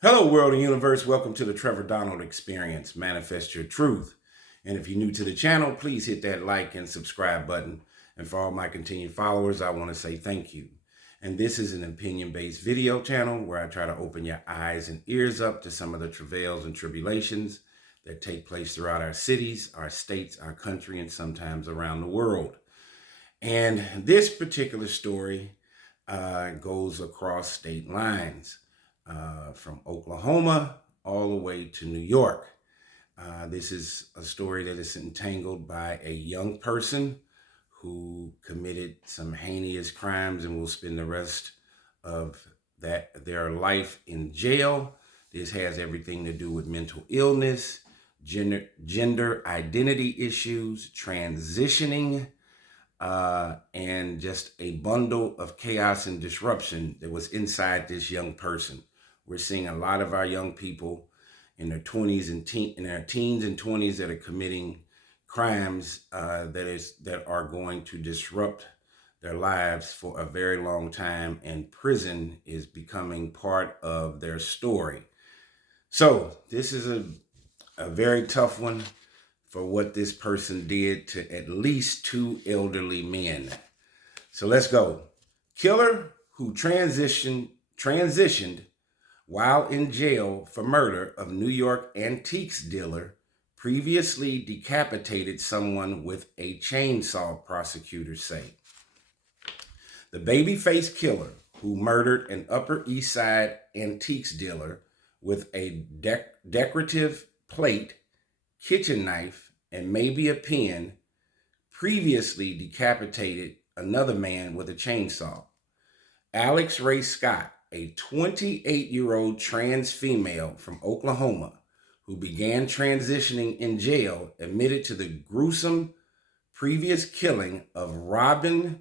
Hello, world and universe. Welcome to the Trevor Donald Experience. Manifest your truth. And if you're new to the channel, please hit that like and subscribe button. And for all my continued followers, I want to say thank you. And this is an opinion-based video channel where I try to open your eyes and ears up to some of the travails and tribulations that take place throughout our cities, our states, our country, and sometimes around the world. And this particular story goes across state lines. From Oklahoma all the way to New York. This is a story that is entangled by a young person who committed some heinous crimes and will spend the rest of their life in jail. This has everything to do with mental illness, gender identity issues, transitioning, and just a bundle of chaos and disruption that was inside this young person. We're seeing a lot of our young people in their 20s and in their teens and 20s that are committing crimes that are going to disrupt their lives for a very long time, and prison is becoming part of their story. So this is a very tough one for what this person did to at least two elderly men. So let's go. Killer who transitioned while in jail for murder of New York antiques dealer previously decapitated someone with a chainsaw, prosecutors say. The baby-faced killer who murdered an Upper East Side antiques dealer with a decorative plate, kitchen knife, and maybe a pen previously decapitated another man with a chainsaw. Alex Ray Scott, a 28-year-old trans female from Oklahoma who began transitioning in jail, admitted to the gruesome previous killing of Robin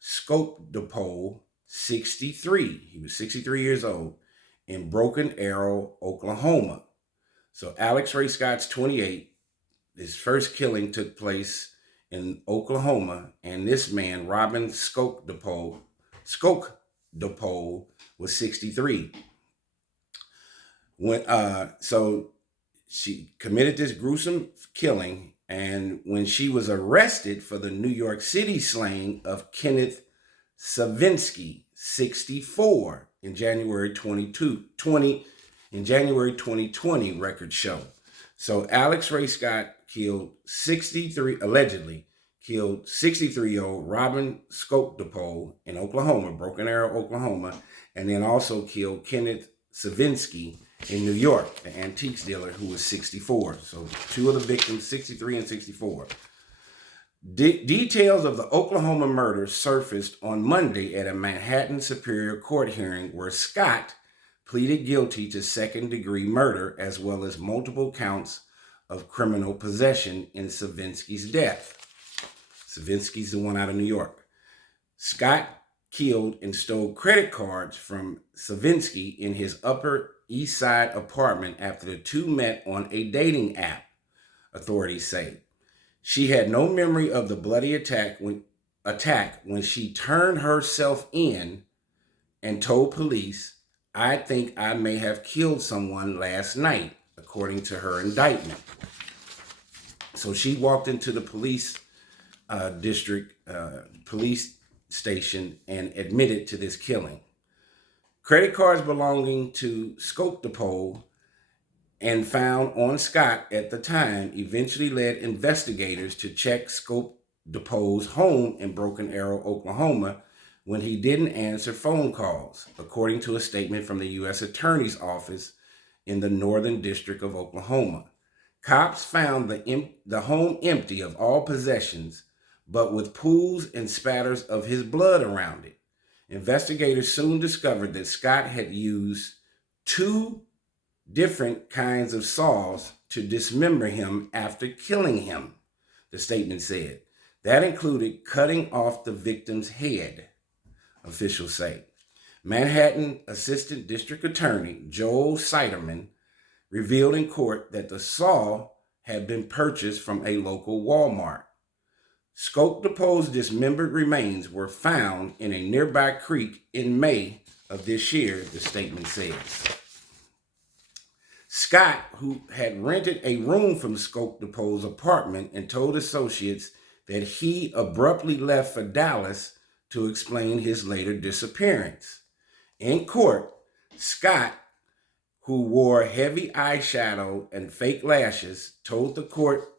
Skocpol, 63. He was 63 years old, in Broken Arrow, Oklahoma. So Alex Ray Scott's 28. His first killing took place in Oklahoma, and this man, Robin Skocpol, was 63. So she committed this gruesome killing, and when she was arrested for the New York City slaying of Kenneth Savinsky, 64, in January 2020, records show. So Alex Ray Scott allegedly killed 63-year-old Robin Skocpol in Oklahoma, Broken Arrow, Oklahoma, and then also killed Kenneth Savinsky in New York, the antiques dealer, who was 64. So two of the victims, 63 and 64. Details of the Oklahoma murder surfaced on Monday at a Manhattan Superior Court hearing where Scott pleaded guilty to second-degree murder as well as multiple counts of criminal possession in Savinsky's death. Savinsky's the one out of New York. Scott killed and stole credit cards from Savinsky in his Upper East Side apartment after the two met on a dating app, authorities say. She had no memory of the bloody attack when she turned herself in and told police, "I think I may have killed someone last night," according to her indictment. So she walked into the police police station and admitted to this killing. Credit cards belonging to Skocpol and found on Scott at the time eventually led investigators to check Skocpol's home in Broken Arrow, Oklahoma, when he didn't answer phone calls, according to a statement from the U.S. Attorney's Office in the Northern District of Oklahoma. Cops found the home empty of all possessions, but with pools and spatters of his blood around it. Investigators soon discovered that Scott had used two different kinds of saws to dismember him after killing him, the statement said. That included cutting off the victim's head, officials say. Manhattan Assistant District Attorney Joel Siderman revealed in court that the saw had been purchased from a local Walmart. Skocpol's dismembered remains were found in a nearby creek in May of this year, the statement says. Scott, who had rented a room from Scope DePoe's apartment and told associates that he abruptly left for Dallas to explain his later disappearance. In court, Scott, who wore heavy eyeshadow and fake lashes, told the court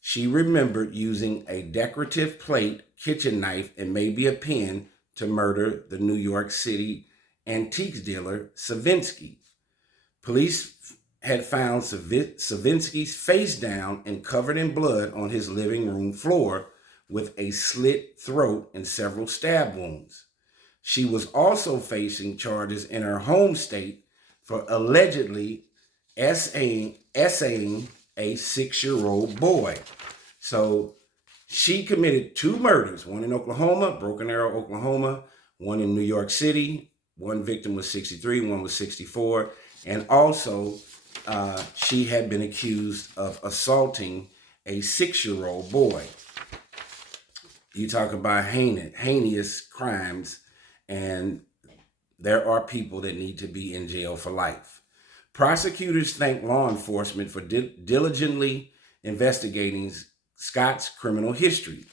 she remembered using a decorative plate, kitchen knife, and maybe a pen to murder the New York City antiques dealer Savinsky. Police had found Savinsky's face down and covered in blood on his living room floor with a slit throat and several stab wounds. She was also facing charges in her home state for allegedly essaying a 6-year-old boy. So she committed 2 murders, one in Oklahoma, Broken Arrow, Oklahoma, one in New York City. One victim was 63, one was 64. And also, she had been accused of assaulting a 6-year-old boy. You talk about heinous crimes, and there are people that need to be in jail for life. Prosecutors thank law enforcement for diligently investigating Scott's criminal history.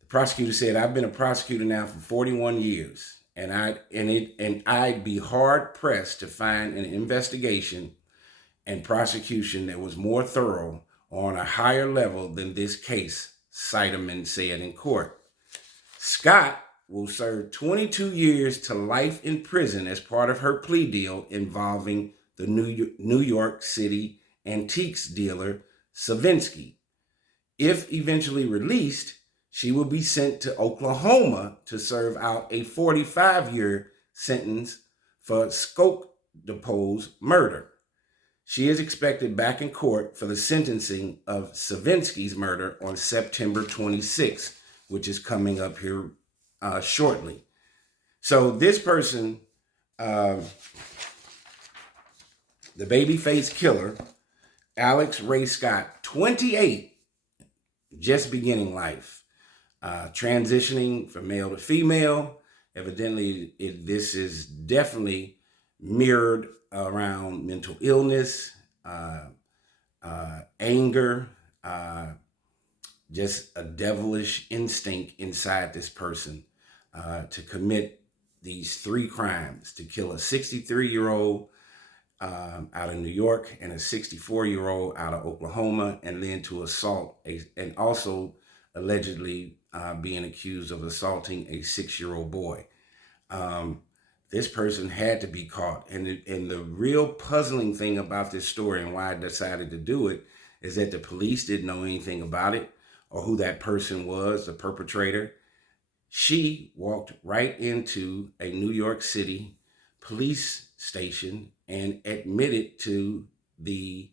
The prosecutor said, "I've been a prosecutor now for 41 years, and I'd be hard pressed to find an investigation and prosecution that was more thorough or on a higher level than this case," Seidemann said in court. Scott will serve 22 years to life in prison as part of her plea deal involving the New York City antiques dealer Savinsky. If eventually released, she will be sent to Oklahoma to serve out a 45-year sentence for Scope DePoe's murder. She is expected back in court for the sentencing of Savinsky's murder on September 26th, which is coming up here shortly. So this person, the babyface killer, Alex Ray Scott, 28, just beginning life, transitioning from male to female. Evidently, this is definitely mirrored around mental illness, anger, just a devilish instinct inside this person to commit these 3 crimes: to kill a 63-year-old out of New York and a 64-year-old out of Oklahoma, and then to assault and also allegedly being accused of assaulting a 6-year-old boy. This person had to be caught. And the real puzzling thing about this story and why I decided to do it is that the police didn't know anything about it or who that person was, the perpetrator. She walked right into a New York City police station and admitted to the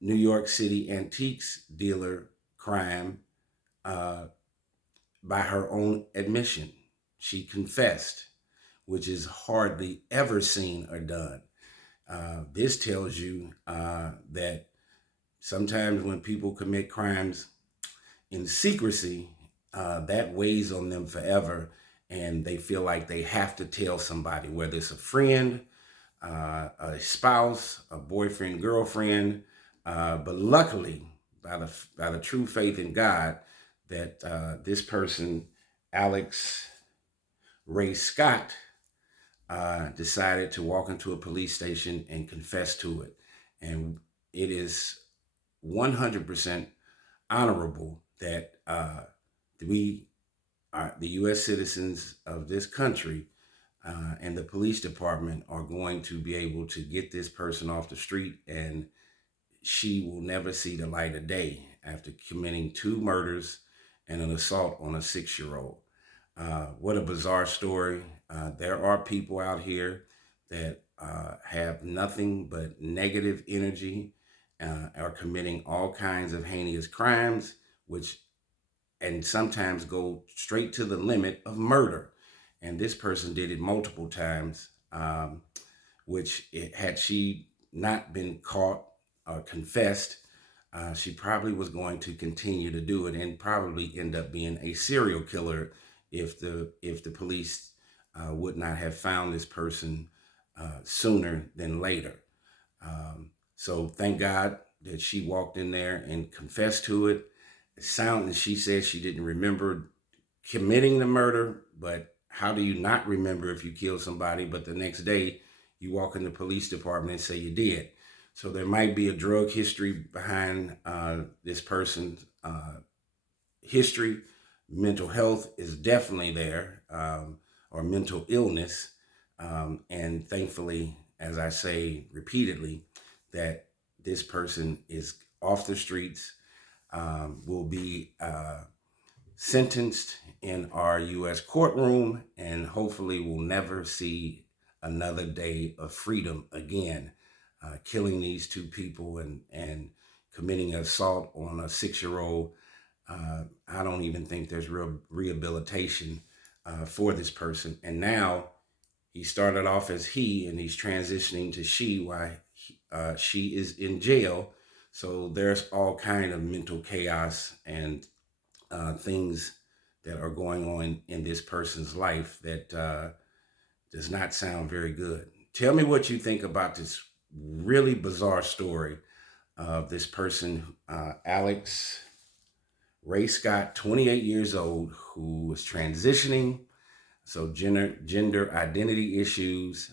New York City antiques dealer crime by her own admission. She confessed, which is hardly ever seen or done. This tells you that sometimes when people commit crimes in secrecy, that weighs on them forever, and they feel like they have to tell somebody, whether it's a friend, a spouse, a boyfriend, girlfriend. But luckily, by the true faith in God, that this person, Alex Ray Scott, decided to walk into a police station and confess to it. And it is 100% honorable that we are the U.S. citizens of this country and the police department are going to be able to get this person off the street, and she will never see the light of day after committing 2 murders and an assault on a 6-year-old. What a bizarre story. There are people out here that have nothing but negative energy, are committing all kinds of heinous crimes, and sometimes go straight to the limit of murder. And this person did it multiple times, had she not been caught or confessed, she probably was going to continue to do it and probably end up being a serial killer if the police would not have found this person sooner than later. So thank God that she walked in there and confessed to it. She said she didn't remember committing the murder, but how do you not remember if you kill somebody, but the next day you walk in the police department and say you did? So there might be a drug history behind this person's history. Mental health is definitely there, or mental illness. And thankfully, as I say repeatedly, that this person is off the streets, will be sentenced in our U.S. courtroom, and hopefully will never see another day of freedom again. Killing these two people and committing assault on a 6-year-old. I don't even think there's real rehabilitation for this person. And now he started off as he, and he's transitioning to she, why she is in jail. So there's all kind of mental chaos and things that are going on in this person's life that does not sound very good. Tell me what you think about this really bizarre story of this person, Alex Ray Scott, 28 years old, who was transitioning. So gender identity issues,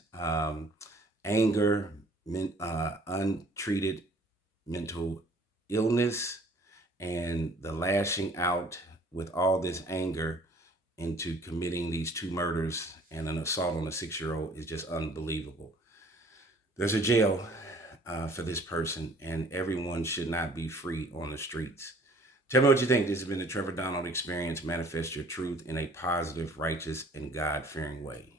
anger, untreated mental illness, and the lashing out with all this anger into committing these two murders and an assault on a 6-year-old is just unbelievable. There's a jail for this person, and everyone should not be free on the streets. Tell me what you think. This has been the Trevor Donald Experience. Manifest your truth in a positive, righteous, and God-fearing way.